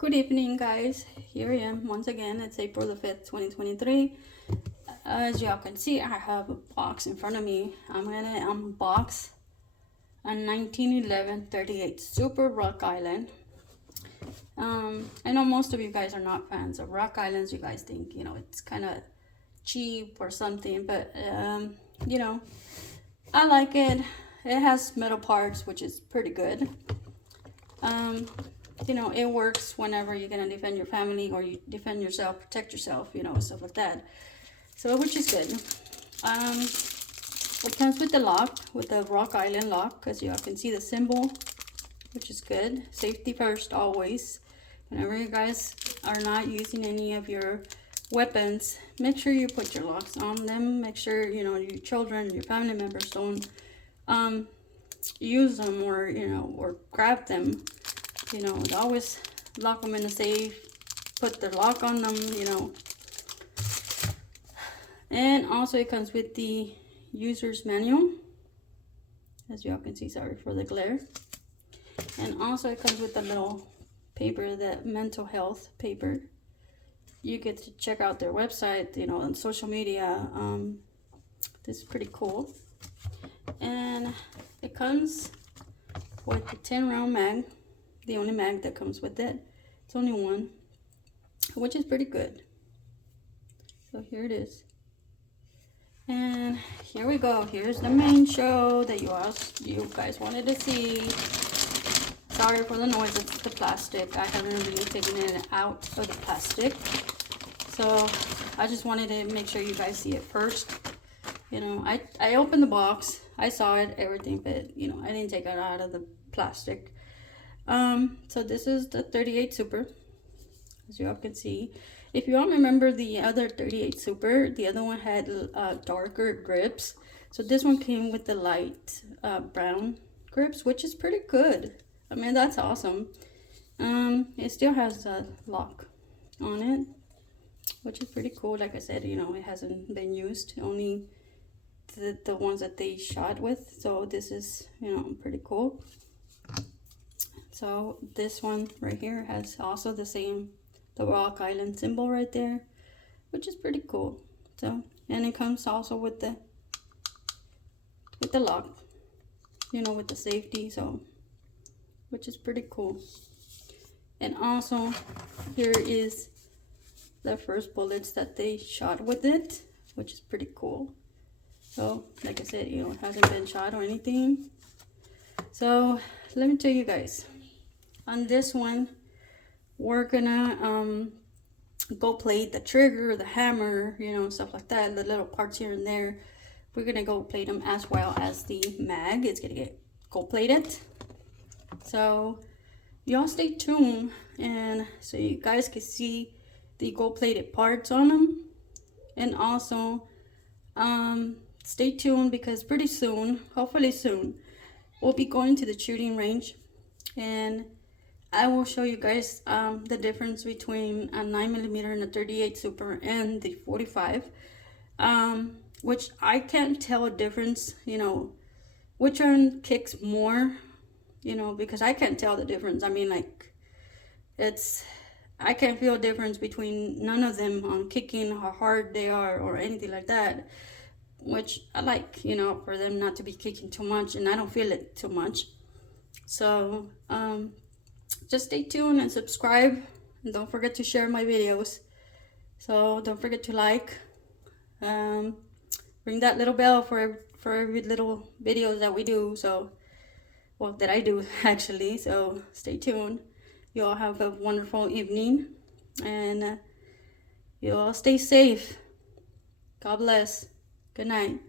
Good evening, guys. Here I am once again. It's April the 5th, 2023. As y'all can see, I have a box in front of me. I'm gonna unbox a 1911 38 Super Rock Island. I know most of you guys are not fans of Rock Islands. You guys think, it's kind of cheap or something, but, I like it. It has metal parts, which is pretty good. It works whenever you're gonna defend your family or you defend yourself, protect yourself, stuff like that. So, which is good. It comes with the lock, with the Rock Island lock, because y'all can see the symbol, which is good. Safety first, always. Whenever you guys are not using any of your weapons, make sure you put your locks on them. Make sure, your children, your family members don't use them or grab them. Always lock them in the safe, put the lock on them, And also it comes with the user's manual, as y'all can see, sorry for the glare. And also it comes with a little paper, the mental health paper. You get to check out their website, on social media. This is pretty cool. And it comes with the 10-round mag. The only mag that comes with it. It's only one, which is pretty good. So here it is. And here we go. Here's the main show that you guys wanted to see. Sorry for the noise, it's the plastic. I haven't really taken it out of the plastic. So I just wanted to make sure you guys see it first. I opened the box. I saw it, everything, but I didn't take it out of the plastic. So this is the 38 Super, as you all can see. If you all remember the other 38 Super, the other one had darker grips. So this one came with the light brown grips, which is pretty good. I mean, that's awesome. It still has a lock on it, which is pretty cool. Like I said, it hasn't been used, only the ones that they shot with. So this is, pretty cool. So this one right here has also the Rock Island symbol right there, which is pretty cool. So, and it comes also with the lock, with the safety, so, which is pretty cool. And also here is the first bullets that they shot with it, which is pretty cool. So, like I said, it hasn't been shot or anything. So, let me tell you guys. On this one, we're gonna go plate the trigger, the hammer, stuff like that, the little parts here and there. We're gonna go plate them, as well as the mag. It's gonna get gold plated. So y'all stay tuned, and so you guys can see the gold plated parts on them. And also stay tuned, because pretty soon, hopefully soon, we'll be going to the shooting range, and I will show you guys the difference between a 9mm and a 38 Super and the 45, which I can't tell a difference, which one kicks more, because I can't tell the difference. I mean, like, I can't feel a difference between none of them on kicking, how hard they are, or anything like that, which I like, for them not to be kicking too much, and I don't feel it too much. So, just stay tuned and subscribe, and don't forget to share my videos. So don't forget to like, ring that little bell for every little videos that we do. So, well, that I do actually. So stay tuned. You all have a wonderful evening, and you all stay safe. God bless. Good night.